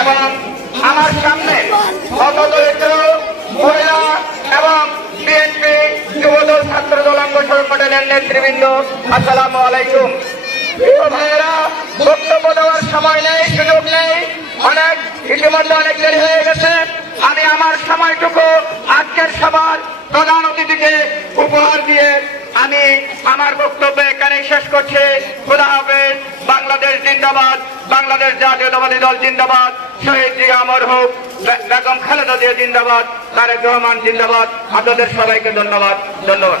এবং আমার সামনে অতদরিদ্র মহিলা এবং বিএনপি যুবদল ছাত্র দল অঙ্গ সংগঠনের নেতৃবৃন্দ। আসসালামু আলাইকুম। সময় নেই নেই। অনেক হয়ে গেছে। আমি আমার সময়টুকু আজকের প্রধান অতিথিকে উপহার দিয়ে আমি আমার শেষ বাংলাদেশ বাংলাদেশ দল জিন্দাবাদ হোক জিন্দাবাদ, তারেক রহমান জিন্দাবাদ। আপনাদের সবাইকে ধন্যবাদ ধন্যবাদ।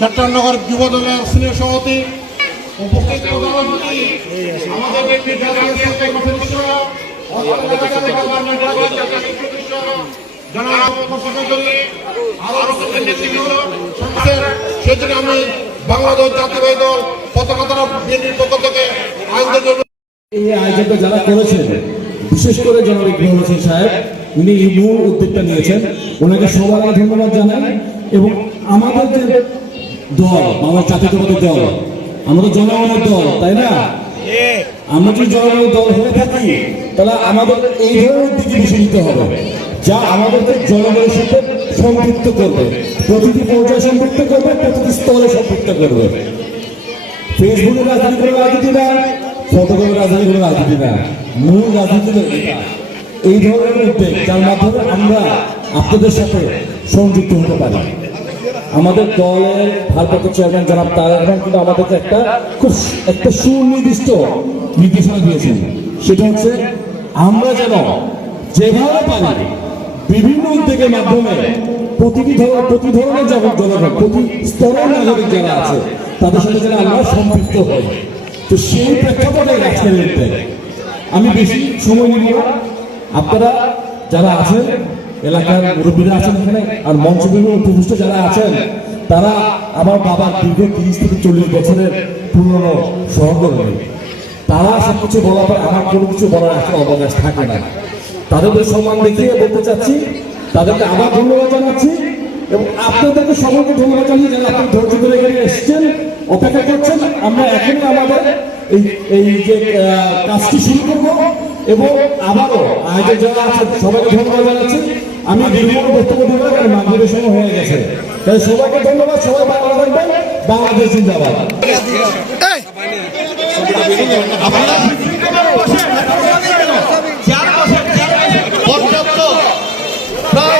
চট্টগ্রাম যুব দলের সিনিয়র সভাপতি উপস্থিত প্রধান অতিথি, আমাদের ব্যক্তি জাতীয় স্থায়ী কমিটির সদস্য, অত্র এলাকা থেকে বাংলাদেশ জাতীয় সদস্য, জনাব মোহাম্মদ চৌধুরী, আরও উপস্থিত নেতৃবৃন্দ, সমাজের সেজন্য আমি বাংলাদেশ জাতীয় এই আয়োজনটা যারা করেছেন বিশেষ করে জনাব ইকবাল সাহেব উনি মূল উদ্যোগটা নিয়েছেন। ওনাকে সবার ধন্যবাদ জানাই এবং আমাদের যে দল বাংলা জাতীয়তাবাদী দল। আমাদের জনগণের দল, তাই না? আমরা যদি জনগণের দল হয়ে থাকি, তাহলে আমাদের এই ধরনের দিকে বেশি নিতে হবে, যা আমাদেরকে জনগণের সাথে সম্পৃক্ত করবে। প্রতিটি পর্যায়ে সম্পৃক্ত করবে, প্রতিটি স্তরে সম্পৃক্ত করবে। ফেসবুকে রাজনীতি করে রাজনীতি না ফটোগ্রাফি রাজনীতি করে রাজনীতি না, মূল রাজনীতি এই ধরনের উদ্যোগ, যার মাধ্যমে আমরা আপনাদের সাথে সংযুক্ত হতে পারি। আমাদের দলের ভারপ্রাপ্ত চেয়ারম্যান জনাব তারেক রহমান কিন্তু আমাদেরকে একটা খুব একটা সুনির্দিষ্ট নির্দেশনা দিয়েছেন। সেটা হচ্ছে আমরা যেন যেভাবে পারি বিভিন্ন উদ্যোগের মাধ্যমে প্রতিটি ধরনের প্রতি ধরনের জগৎ জনগণ প্রতি স্তরের নাগরিক যারা আছে, তাদের সাথে যেন আমরা সম্পৃক্ত হই। তো সেই প্রেক্ষাপটে এই আমি বেশি সময় নিব আপনারা যারা আছেন এলাকার মুরব্বীরা আছেন এখানে, আর মঞ্চবিহীন উপবিষ্ট যারা আছেন, তারা আমার বাবার দীর্ঘ তিরিশ থেকে চল্লিশ বছরের পুরনো সহকর্মী। তারা সব কিছু বলার পর আমার কোনো কিছু বলার একটা অবকাশ থাকে না। তাদেরকে সম্মান দেখিয়ে বলতে চাচ্ছি, তাদেরকে আবার ধন্যবাদ জানাচ্ছি, এবং আপনাদেরকে সকলকে ধন্যবাদ জানিয়ে যারা আপনি ধৈর্য ধরে এখানে এসেছেন, অপেক্ষা করছেন, আমরা এখনই আমাদের এই এই যে কাজটি শুরু করব। এবং আবারও আয়োজক যারা আছেন সবাইকে ধন্যবাদ জানাচ্ছি। আমি দীর্ঘ বক্তব্য দেবো কারণ মাধ্যমের সময় হয়ে গেছে। তাই সবাইকে ধন্যবাদ সবাই বাংলা থাকবেন। বাংলাদেশ জিন্দাবাদ। পর্যাপ্ত প্রায়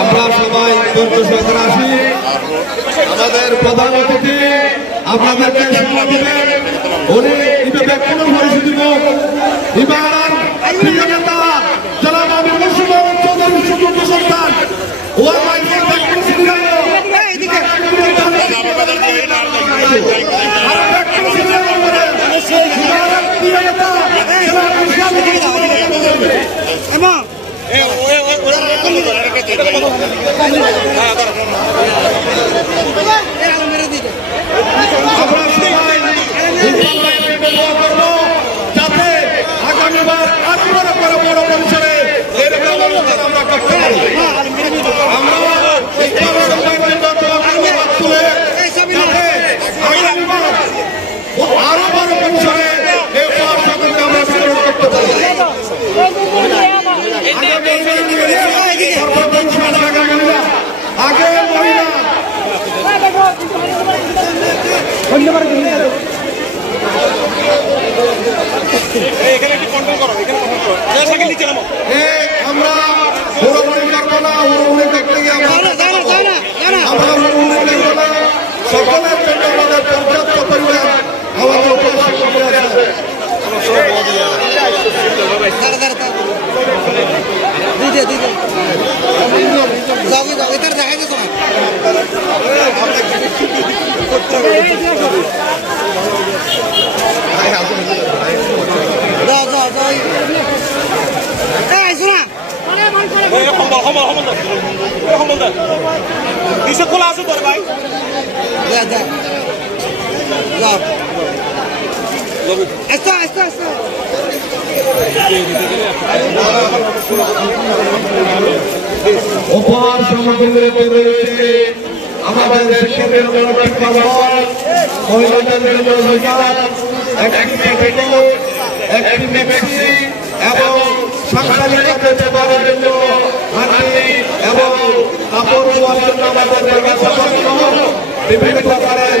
আমরা সবাই সহকারে আসি। আমাদের প্রধান অতিথি আপনাদেরকে সম্মান দিবেন। উনি ব্যক্তিগত পরিস্থিতি মুখ দাঁড়া দাঁড়া আমরা হুড়োহুড়ি করব না হুড়োহুড়ি করতে গিয়ে আমরা সকলের জন্য আমাদের পর্যাপ্ত পরিমাণ আমাদের উপস্থিত আছে দিদে দিদে যাও যাও এটার দেখাই দিছো যাও যাও যাও এই আইছো না খোলা আছে তোর ভাই। যা যা। যাও আস্তে আস্তে আস্তে উপহার সামগ্রীর মধ্যে রয়েছে আমাদের শিক্ষকের জন্য প্রেক্ষাপট মহিলাদের জন্য একটি এবং সাংসারিকদের ব্যবহারের জন্য হাতি এবং কাপড় ধোয়ার জন্য আমাদের বিভিন্ন প্রকারের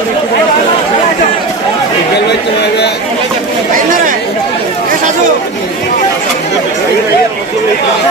মধ্যে উপহার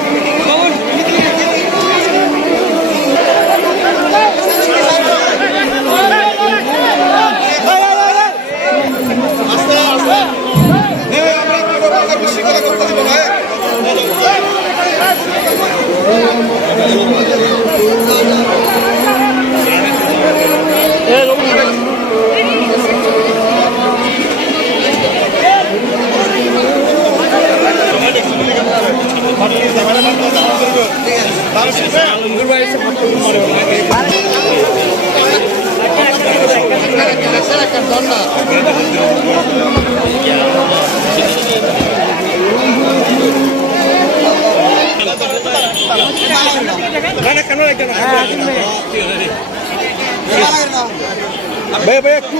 ভাই ভাই একটু।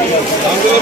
সুন্দর